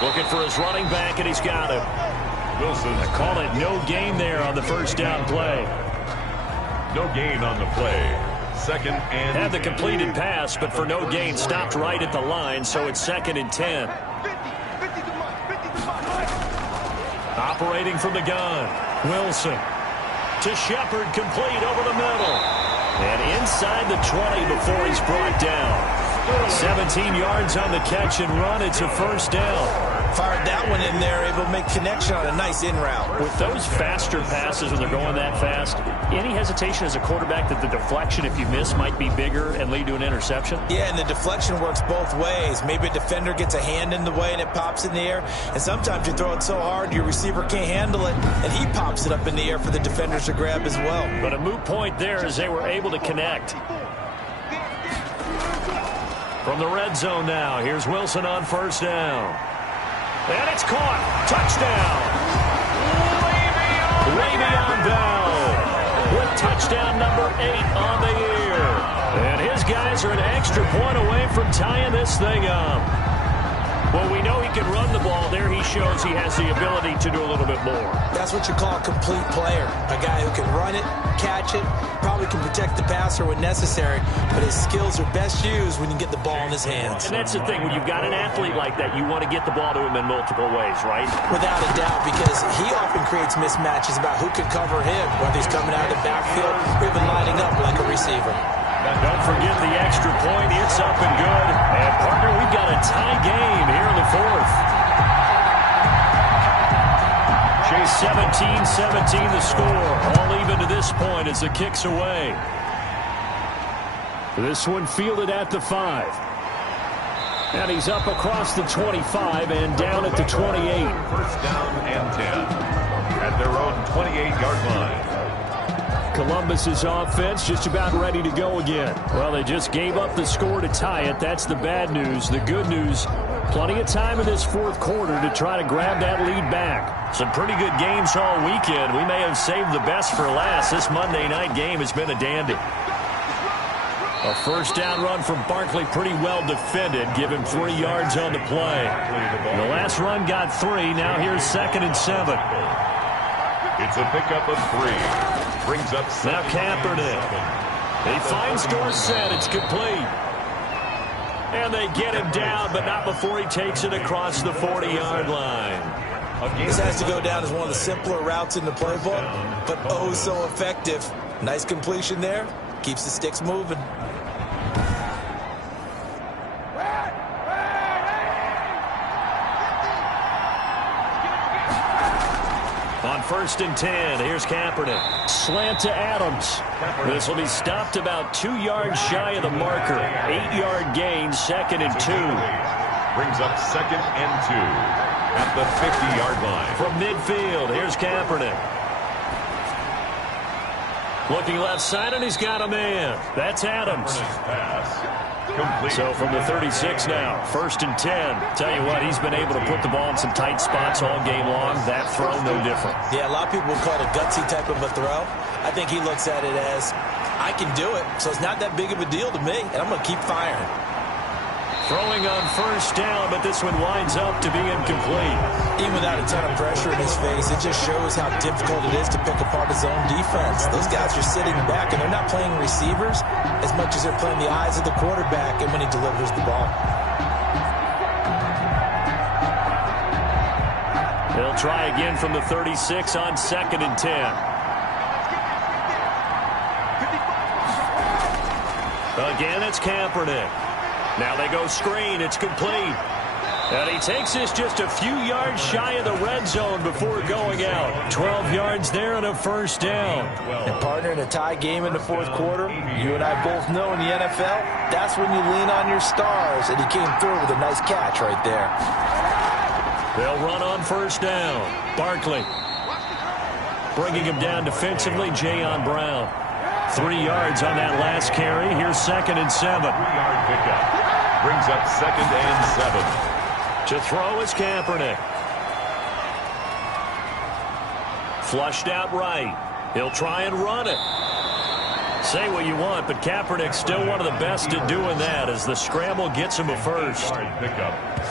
Looking for his running back, and he's got him. Wilson. I call it no gain there on the 1st down play. No gain on the play. 2nd and Had the completed pass, but for no gain, stopped right at the line, so it's 2nd and 10. Operating from the gun, Wilson. To Shepard, complete over the middle. And inside the 20 before he's brought down. 17 yards on the catch and run. It's a 1st down. Fired that one in there, able to make connection on a nice in route. With those faster passes when they're going that fast, any hesitation as a quarterback that the deflection, if you miss, might be bigger and lead to an interception? Yeah, and the deflection works both ways. Maybe a defender gets a hand in the way and it pops in the air. And sometimes you throw it so hard your receiver can't handle it, and he pops it up in the air for the defenders to grab as well. But a moot point there as they were able to connect. From the red zone now, here's Wilson on 1st down. And it's caught. Touchdown. Le'Veon Bell with touchdown number 8 on the year. And his guys Bears are an extra point away from tying this thing up. Well, we know he can run the ball. There he shows he has the ability to do a little bit more. That's what you call a complete player. A guy who can run it, catch it, probably can protect the passer when necessary, but his skills are best used when you get the ball in his hands. And that's the thing. When you've got an athlete like that, you want to get the ball to him in multiple ways, right? Without a doubt, because he often creates mismatches about who can cover him, whether he's coming out of the backfield or even lining up like a receiver. Don't forget the extra point. It's up and good. And, partner, we've got a tie game here in the fourth. 17-17 the score. All even to this point as the kick's away. This one fielded at the 5. And he's up across the 25 and down at the 28. First down and 10 at their own 28-yard line. Columbus's offense just about ready to go again. Well, they just gave up the score to tie it. That's the bad news. The good news, plenty of time in this fourth quarter to try to grab that lead back. Some pretty good games all weekend. We may have saved the best for last. This Monday night game has been a dandy. A first down run from Barkley, pretty well defended. Give him 3 yards on the play. The last run got 3. Now here's 2nd and 7. It's a pickup of 3. Brings up now Kaepernick. He finds Dorsett. It's complete. And they get him down, but not before he takes it across the 40-yard line. This has to go down as one of the simpler routes in the playbook, but oh so effective. Nice completion there. Keeps the sticks moving. On 1st and 10, here's Kaepernick. Slant to Adams. This will be stopped about 2 yards shy of the marker. 8-yard gain, 2nd and 2. Brings up 2nd and 2 at the 50-yard line. From midfield, here's Kaepernick. Looking left side, and he's got a man. That's Adams. So from the 36 now, 1st and 10. Tell you what, he's been able to put the ball in some tight spots all game long. That throw, no different. Yeah, a lot of people would call it a gutsy type of a throw. I think he looks at it as, I can do it, so it's not that big of a deal to me, and I'm going to keep firing. Throwing on 1st down, but this one winds up to be incomplete. Even without a ton of pressure in his face, it just shows how difficult it is to pick apart his own defense. Those guys are sitting back, and they're not playing receivers as much as they're playing the eyes of the quarterback and when he delivers the ball. They'll try again from the 36 on 2nd and 10. Again, it's Kaepernick. Now they go screen. It's complete. And he takes this just a few yards shy of the red zone before going out. 12 yards there and a 1st down. And partner, in a tie game in the fourth quarter, you and I both know in the NFL, that's when you lean on your stars. And he came through with a nice catch right there. They'll run on 1st down. Barkley bringing him down defensively, Jayon Brown. 3 yards on that last carry. Here's 2nd and 7. 3-yard pickup. Brings up 2nd and 7. To throw is Kaepernick. Flushed out right. He'll try and run it. Say what you want, but Kaepernick's still one of the best at doing that as the scramble gets him a 1st.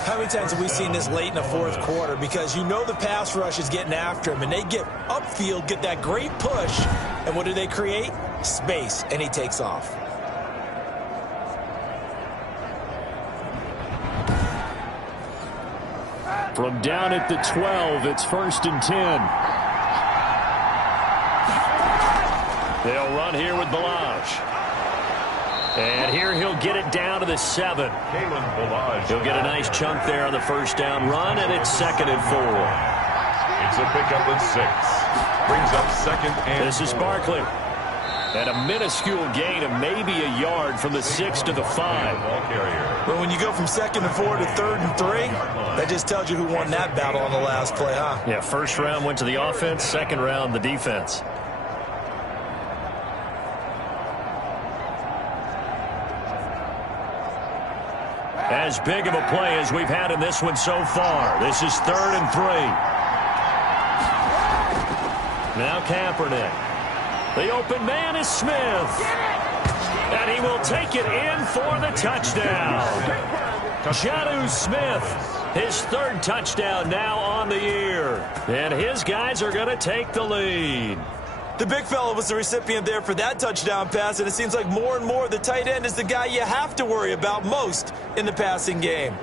How many times have we seen this late in the fourth quarter? Because you know the pass rush is getting after him, and they get upfield, get that great push, and what do they create? Space, and he takes off. From down at the 12, it's 1st and 10. They'll run here with Balaj. And here he'll get it down to the 7. He'll get a nice chunk there on the 1st down run, and it's 2nd and 4. It's a pickup of 6. Brings up 2nd and 4. This is Barkley. And a minuscule gain of maybe a yard from the 6 to the 5. Well, when you go from 2nd and 4 to 3rd and 3, that just tells you who won that battle on the last play, huh? Yeah, 1st round went to the offense, 2nd round the defense. As big of a play as we've had in this one so far. This is 3rd and 3. Now Kaepernick. The open man is Smith. And he will take it in for the touchdown. Jonnu Smith, his third touchdown now on the year. And his guys are going to take the lead. The big fella was the recipient there for that touchdown pass, and it seems like more and more the tight end is the guy you have to worry about most in the passing game.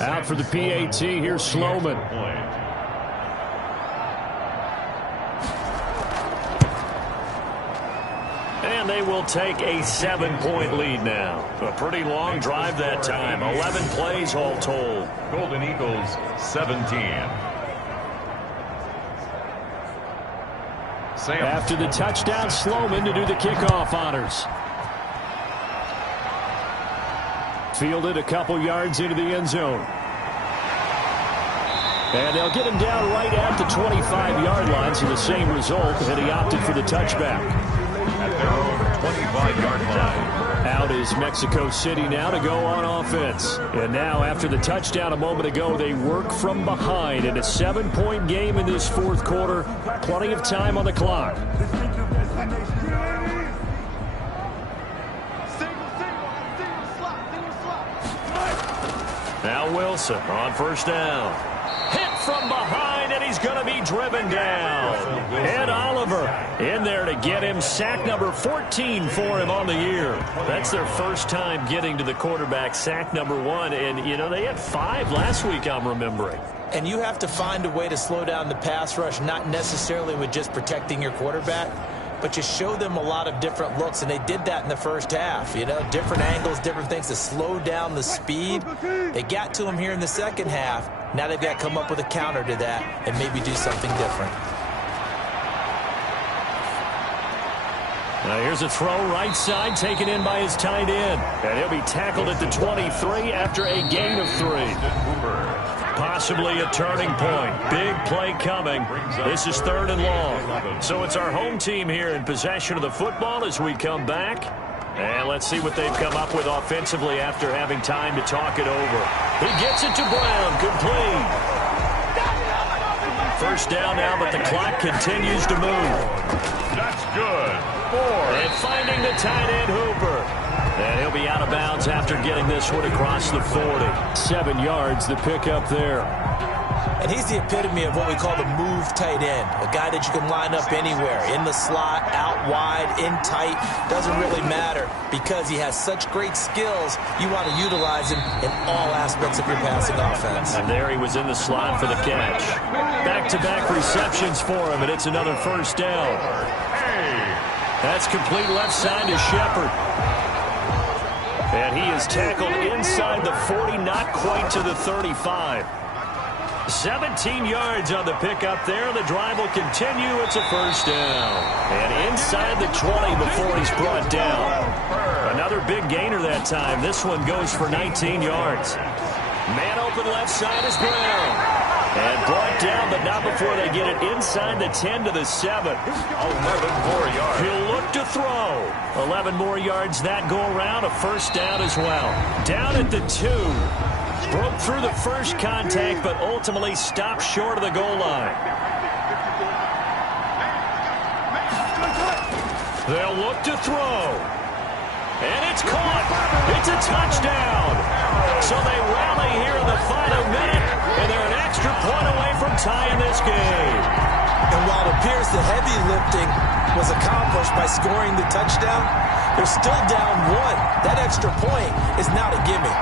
Out for the PAT, here's Sloman. And they will take a 7-point lead now. A pretty long drive that time. 11 plays all told. Golden Eagles 17. After the touchdown, Sloman to do the kickoff honors. Fielded a couple yards into the end zone. And they'll get him down right at the 25-yard line, so the same result, and he opted for the touchback. At their own 25-yard line. Out is Mexico City now to go on offense. And now, after the touchdown a moment ago, they work from behind in a 7-point game in this fourth quarter. Plenty of time on the clock. Now Wilson on first down. Hit from behind, and he's going to be driven down. Ed Oliver in there to get him. Sack number 14 for him on the year. That's their first time getting to the quarterback. Sack number 1. And, you know, they had 5 last week, I'm remembering. And you have to find a way to slow down the pass rush, not necessarily with just protecting your quarterback, but you show them a lot of different looks, and they did that in the first half. You know, different angles, different things to slow down the speed. They got to him here in the second half. Now they've got to come up with a counter to that and maybe do something different. Now here's a throw right side taken in by his tight end. And he'll be tackled at the 23 after a gain of 3. Possibly a turning point. Big play coming. This is 3rd and long. So it's our home team here in possession of the football as we come back. And let's see what they've come up with offensively after having time to talk it over. He gets it to Brown. Complete. First down now, but the clock continues to move. That's good. 4. And finding the tight end, Hooper. And he'll be out of bounds after getting this one across the 40. 7 yards, the pickup there. And he's the epitome of what we call the move tight end. A guy that you can line up anywhere. In the slot, out wide, in tight. Doesn't really matter because he has such great skills. You want to utilize him in all aspects of your passing offense. And there he was in the slot for the catch. Back-to-back receptions for him, and it's another first down. That's complete left side to Shepard. And he is tackled inside the 40, not quite to the 35. 17 yards on the pickup there. The drive will continue. It's a first down. And inside the 20 before he's brought down. Another big gainer that time. This one goes for 19 yards. Man open left side is Brown. And brought down, but not before they get it inside the 10 to the 7. 11 more yards. He'll look to throw. 11 more yards that go around. A first down as well. Down at the 2. Broke through the first contact, but ultimately stopped short of the goal line. They'll look to throw. And it's caught. It's a touchdown. So they rally here in the final minute, and they're an extra point away from tying this game. And while it appears the heavy lifting was accomplished by scoring the touchdown, they're still down 1. That extra point is not a gimme.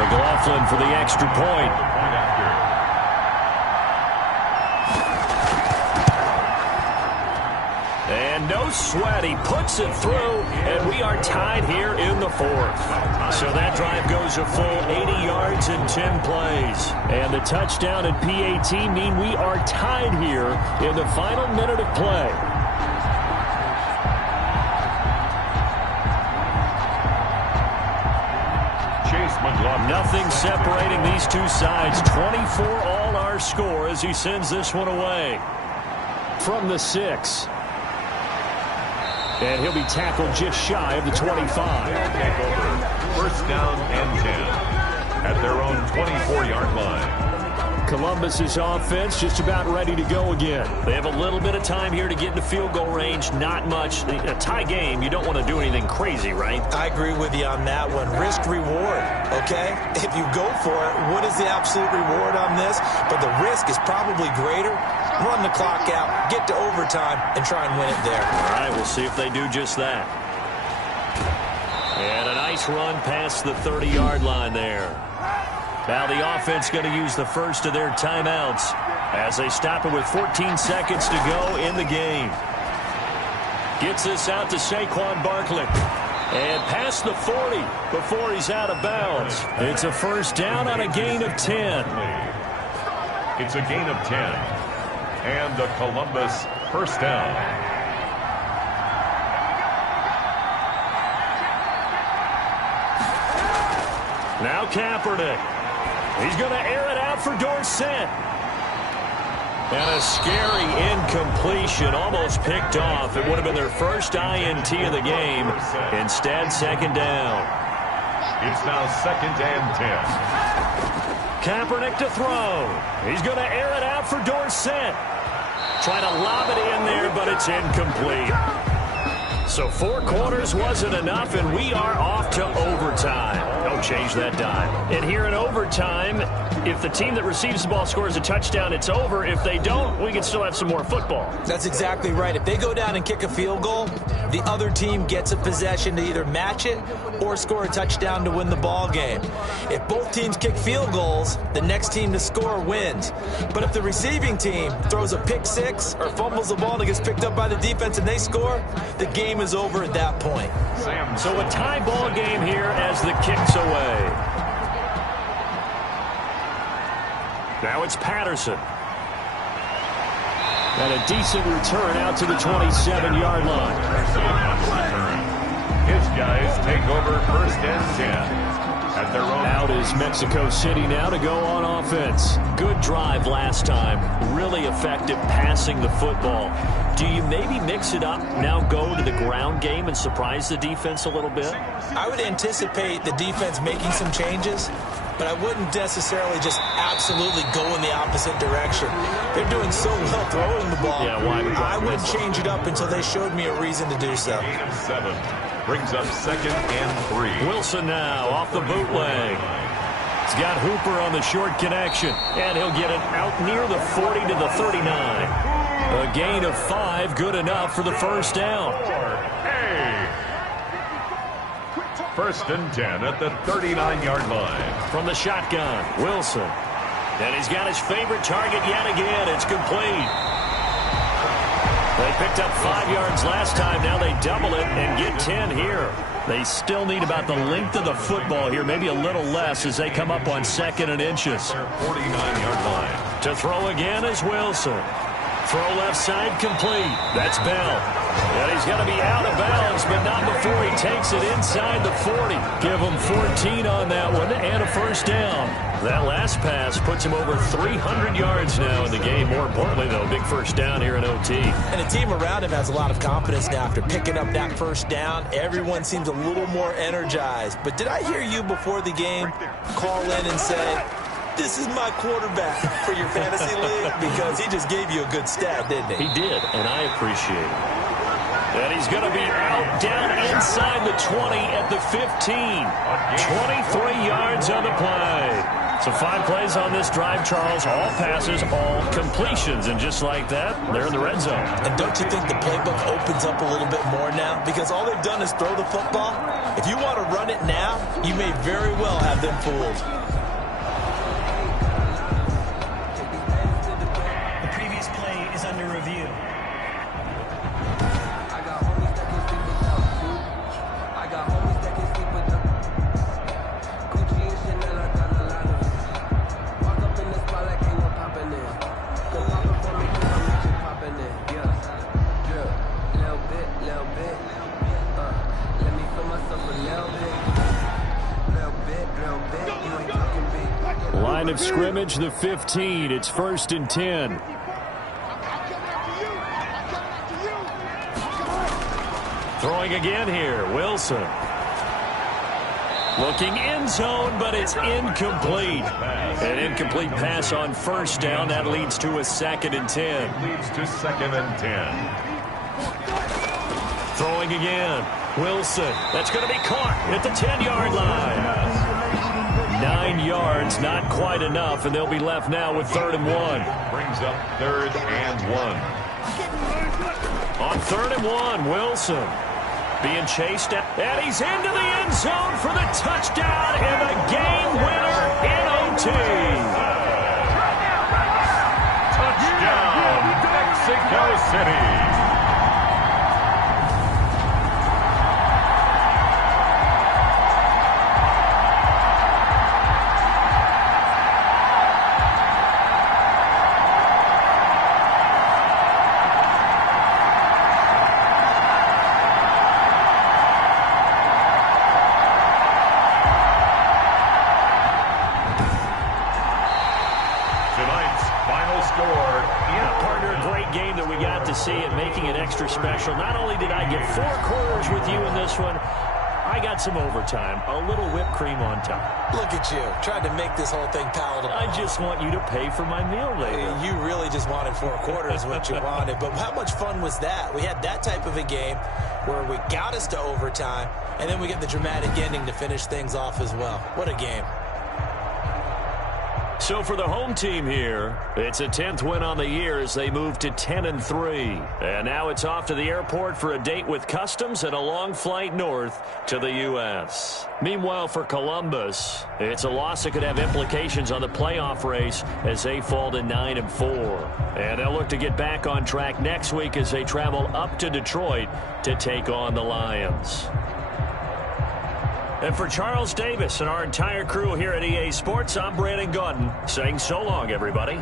McLaughlin for the extra point. And no sweat. He puts it through, and we are tied here in the 4th. So that drive goes a full 80 yards in 10 plays. And the touchdown and PAT mean we are tied here in the final minute of play. Chase McLaughlin. Nothing separating these two sides. 24 all our score as he sends this one away. From the 6. And he'll be tackled just shy of the 25. Take over. First down and 10 at their own 24-yard line. Columbus's offense just about ready to go again. They have a little bit of time here to get into field goal range. Not much. A tie game, you don't want to do anything crazy, right? I agree with you on that one. Risk reward, okay? If you go for it, what is the absolute reward on this? But the risk is probably greater. Run the clock out, get to overtime, and try and win it there. All right, we'll see if they do just that. And a nice run past the 30-yard line there. Now the offense going to use the first of their timeouts as they stop it with 14 seconds to go in the game. Gets this out to Saquon Barkley. And past the 40 before he's out of bounds. It's a first down on a gain of 10. It's a gain of 10. And the Columbus first down. Now Kaepernick. He's going to air it out for Dorsett. And a scary incompletion, almost picked off. It would have been their first INT of the game. Instead, second down. It's now second and 10. Kaepernick to throw. He's going to air it out for Dorsett. Trying to lob it in there, but it's incomplete. So 4 quarters wasn't enough, and we are off to overtime. Don't change that dime. And here in overtime, if the team that receives the ball scores a touchdown, it's over. If they don't, we can still have some more football. That's exactly right. If they go down and kick a field goal, the other team gets a possession to either match it or score a touchdown to win the ball game. If both teams kick field goals, the next team to score wins. But if the receiving team throws a pick six or fumbles the ball and it gets picked up by the defense and they score, the game is over at that point. So a tie ball game here as the kick's away. Now it's Patterson. And a decent return out to the 27-yard line. His guys take over first and 10. At their own. Out is Mexico City now to go on offense. Good drive last time. Really effective passing the football. Do you maybe mix it up, now go to the ground game and surprise the defense a little bit? I would anticipate the defense making some changes, but I wouldn't necessarily just absolutely go in the opposite direction. They're doing so well throwing the ball. Yeah, why would I wouldn't change it up until they showed me a reason to do so. Gain of 7 brings up second and 3. Wilson now off the bootleg. He's got Hooper on the short connection, and he'll get it out near the 40 to the 39. A gain of 5, good enough for the first down. First and 10 at the 39-yard line. From the shotgun, Wilson. And he's got his favorite target yet again. It's complete. They picked up 5 yards last time. Now they double it and get 10 here. They still need about the length of the football here, maybe a little less as they come up on second and inches. 49-yard line. To throw again is Wilson. Throw left side complete. That's Bell. And he's going to be out of bounds, but not before he takes it inside the 40. Give him 14 on that one and a first down. That last pass puts him over 300 yards now in the game. More importantly, though, big first down here in OT. And the team around him has a lot of confidence now after picking up that first down. Everyone seems a little more energized. But did I hear you before the game call in and say, this is my quarterback for your fantasy league? Because he just gave you a good stat, didn't he? He did, and I appreciate it. And he's going to be out down inside the 20 at the 15. 23 yards on the play. So 5 plays on this drive, Charles. All passes, all completions. And just like that, they're in the red zone. And don't you think the playbook opens up a little bit more now? Because all they've done is throw the football. If you want to run it now, you may very well have them fooled. Line of scrimmage, the 15. It's 1st and 10. Throwing again here, Wilson. Looking end zone, but it's incomplete. An incomplete pass on 1st down. That leads to a 2nd and 10. Leads to 2nd and 10. Throwing again, Wilson. That's going to be caught at the 10-yard line. 9 yards, not quite enough, and they'll be left now with 3rd and 1. Brings up 3rd and 1. On 3rd and 1, Wilson being chased out, and he's into the end zone for the touchdown and the game winner in OT. Touchdown, Mexico City. See it, making it extra special. Not only did I get 4 quarters with you in this one, I got some overtime, a little whipped cream on top. Look at you, trying to make this whole thing palatable. I just want you to pay for my meal later. You really just wanted 4 quarters, what you wanted. But how much fun was that? We had that type of a game where we got us to overtime, and then we get the dramatic ending to finish things off as well. What a game. So for the home team here, it's a 10th win on the year as they move to 10-3. And now it's off to the airport for a date with Customs and a long flight north to the U.S. Meanwhile, for Columbus, it's a loss that could have implications on the playoff race as they fall to 9-4. And they'll look to get back on track next week as they travel up to Detroit to take on the Lions. And for Charles Davis and our entire crew here at EA Sports, I'm Brandon Gaudin saying so long, everybody.